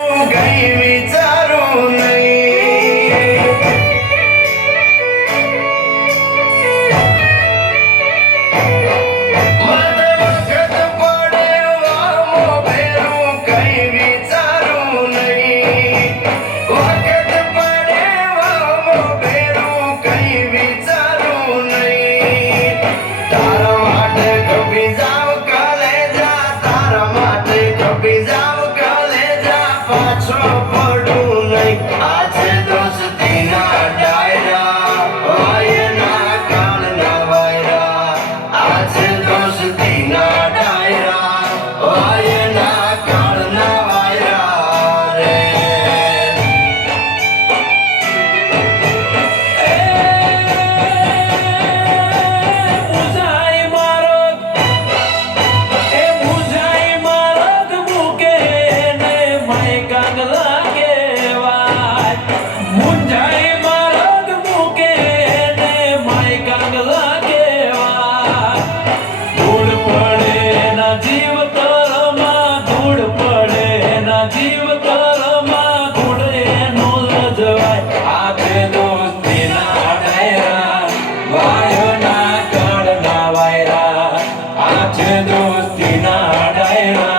કઈ વિચારું નહીં મારે વખત પડે વામો ભેરું કઈ વિચારું નહીં વખત પડે વામો ભેરું કઈ વિચારું નહીં તારા માટે કભી જાવ કલેજા તારા માટે કભી જાવ પાછો પડું નહીં આજે દોસ્તીના ડાયરા વાયના કાળના વાયરા આજે દોસ્તીના ડાયરા વાયના કાળના વાયરા રે દોસ્તીના ડાયરા